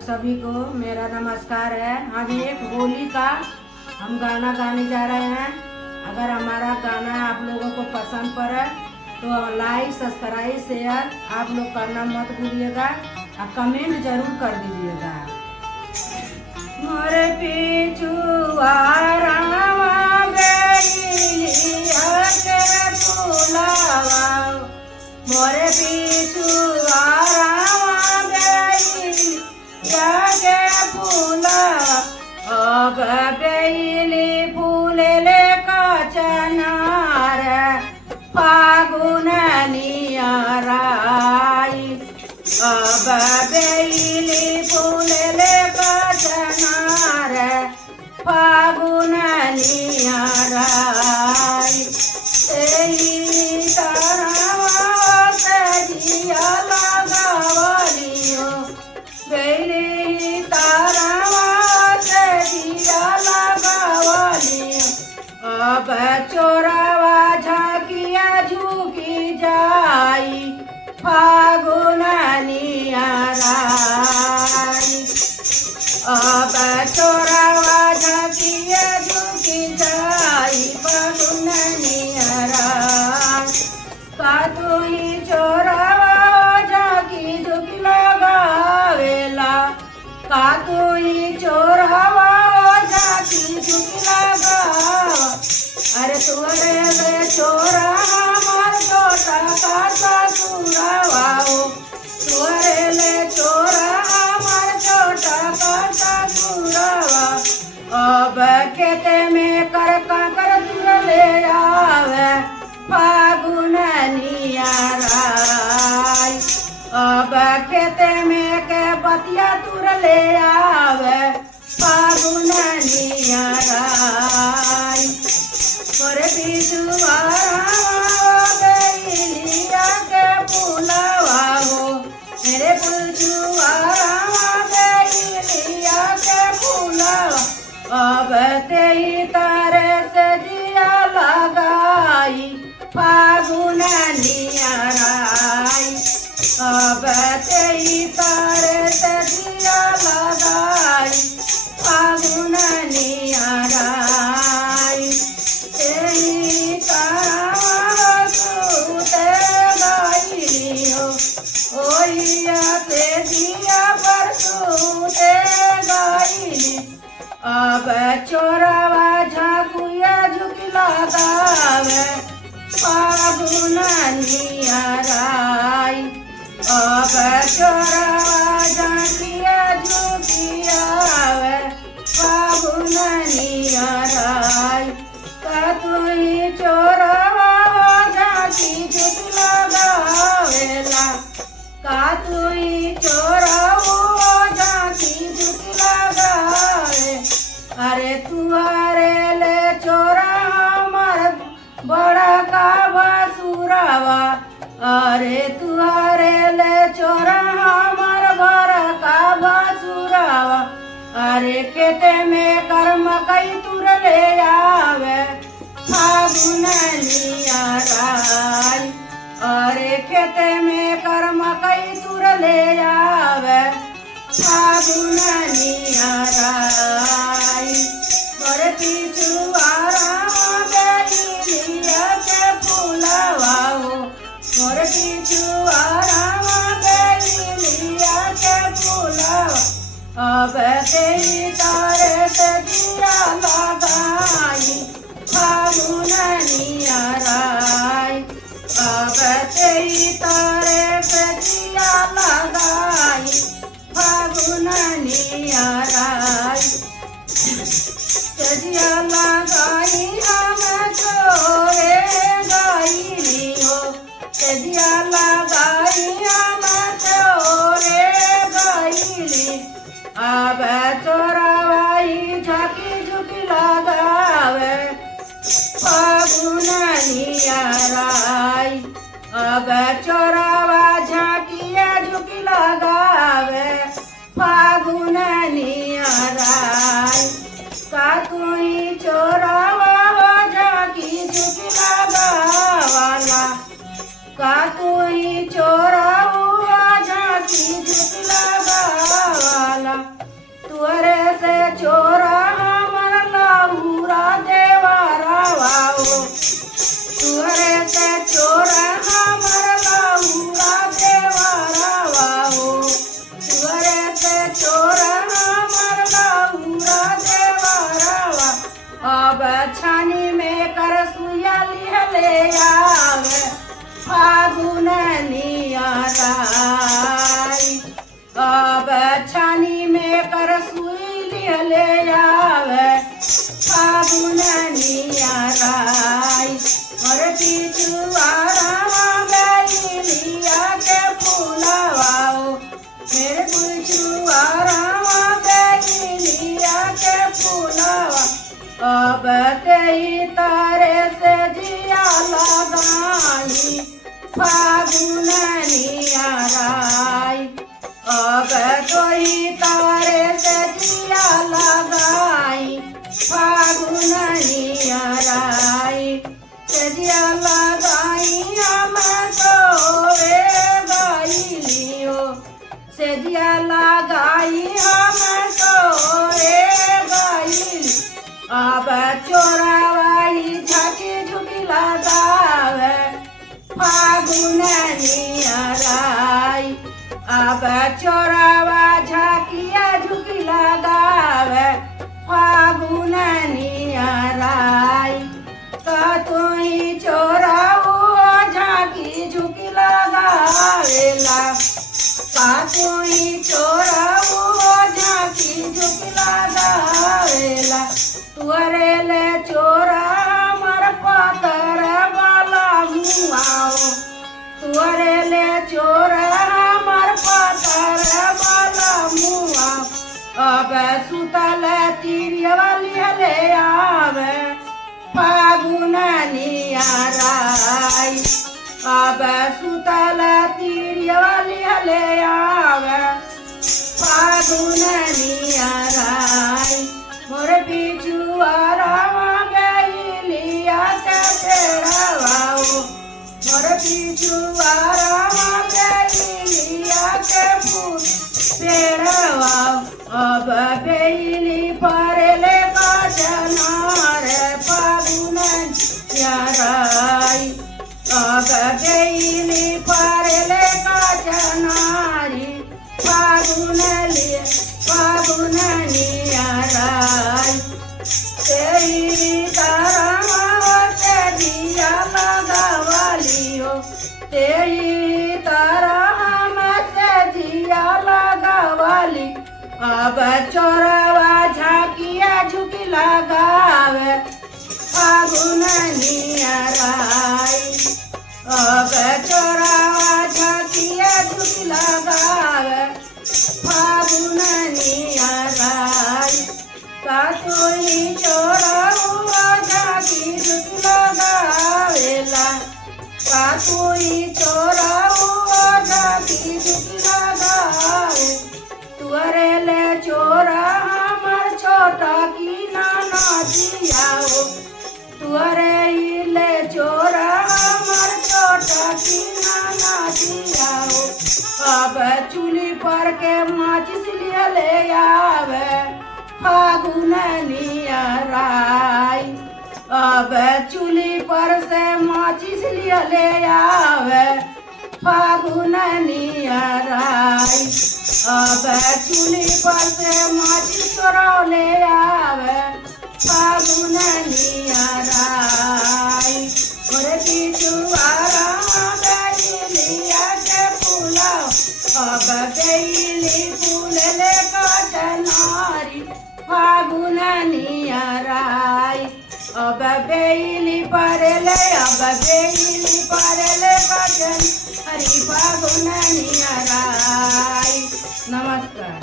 सभी को मेरा नमस्कार है। हम एक होली का हम गाना गाने जा रहे हैं। अगर हमारा गाना आप लोगों को पसंद पड़े तो लाइक सब्सक्राइब शेयर आप लोग करना मत भूलिएगा और कमेंट जरूर कर दीजिएगा। मोरे पिछुआ रामा बेलिया के फुलावा, मोरे पिछुआ रामा बेलिया के फुलावा, अब बेली फूलेले कचनार फागुन नियराई, अब बेली फूलेले कचनार फागुन नियराई। तेरी तरवा तेजिया लगावलियो, बेली तरवा तेजिया लगावलियो, अब चोरवा झाकिया झुकी जाई फागुन नियराई, अब चोरवा झाकिया झुकी जाई फागुन नियराई। का तू ही चोरवा झाकी झुकी लगावेला, का तू ही चोरवा झाकी झुकी लगावा, अरे तुअरे ले चोरा हमार छोटा का ससुरवा हो, तुअरे ले चोरा हमार छोटा का ससुरवा, अब खेते में कर काकर तुर ले आवे फागुन नियराई, अब खेते में के बतिया तुर ले आवे फागुन नियराई। मोरे पिछुआ रामा बेलिया के फुलावा हो, मेरे पिछुआ रामा बेलिया के फुलावा, अब तेई तारे से जिया लगाई फागुन नियराई, अब तेई तारे से जिया लगाई फागुन नियराई। तेई तारा सूते गाइलियो, ओइया ते जिया पर सूते गाइली, अब चोरवा झाकुया झुकी लगावे फागुन नियराई, अब चोरवा झाकिया झुकी आवे फागुन नियराई। का तू ही चोरवा झाकी झुकी लगावेला, का तू ही चोरवा झाकी झुकी लगावे, अरे तुअरे ले चोरा हमार बड़ा का बसुरवा, अरे तुअरे ले चोरा हमार बड़ा का बसुरवा, अरे खेते में कर मकई तुर ले आवे फागुन नियराई, अरे खेते में कर मकई तुर ले आवे फागुन नियराई। मोरे पिछुआ रामा बेलिया के फुलावा हो, मोरे पिछुआ रामा बेलिया के फुलावा, अब तेई तारे से जिया लगाई फागुन नियराई, अब तेई तारे से जिया लगाई फागुन नियराई। तेजिया लगाई हम चोरे गाइली हो, तेजिया लगाई हम चोरे गाइली, अब चोरवाई झाकी झुकी लगावे फागुन नियराई, अब चोरवा झाकिया झुकी लगावे फागुन नियराई। का तू ही चोरवा झाकी झुकी लगावाला, का तू ही चोरवा झाकी झुकी लगावाला, लिहले आवे फागुन नियराई। अब छानी में कर सुई लिहले आवे फागुन नियराई। और पिछुआरा गईलिया के फूलवाओ मेरे पिछुआरा गईलिया के फूलवा। अब तेई तारे से जिया लगाई फागुन नियराई। अब तोई तारे से जिया लगाई फागुन नियराई। सजिया लगाई हम सोवे गईलियो सजिया लगाई हम सोवे गईली। अब चोरावाई झाकी झुकी लगावे फागुन नियराई। अब चोरावा झाकिया झुकी लगावे फागुन नियराई। तुही चोराओ झाकी झुकी लगावेला तुही चोराओ झाकी झुकी लगावेला। तुअरे ले चोरा मर पातर वाला मुआओ तुअरे ले चोरा मर पातर वाला मुआओ। अब सुतल तिरिया लिहले आवे फागुन नियराई। अब सुतल तिरिया लिहले आवे फागुन नियराई। मोर पिछुआरा गईलिया के पेड़वाओ मोर पिछुआरा गईलिया के फूल पेड़वाओ। अब बेली परले काजनार फागुन नियराई। अब बेली परले काजनारी फागुन नियराई। तेरी तारा से दिया लगावालियो तेरी तारा से दिया लगावाली। अब चोरावा झाकिया झुकी लगावे फागुन नियराई। अब चोरावा झाकिया झुकी लगावे फागुन नियराई। तुही चोरावा झाकी झुकी लगावेला तुही चोरावा झाकी झुकी लगावे। तुअरे ले चोरा हमर छोटा की नाना जियाओ तुअरे ले चोरा हमर छोटा की नाना जियाओ। अब चूल्ही पर के माचिस लिहले आवे फागुन नियराई। अब चूल्ही पर से माचिस लिहले आवे फागुन नियराई। अब चूल्ही पर से माचिस चोरौले आवे फागुन नियराई। और पिछुआरा गईलिया के फूलवा अब गईली फूलले काजनारी फागुन नियराई। अब बेली परले काजनारी फागुन नियराई। नमस्कार।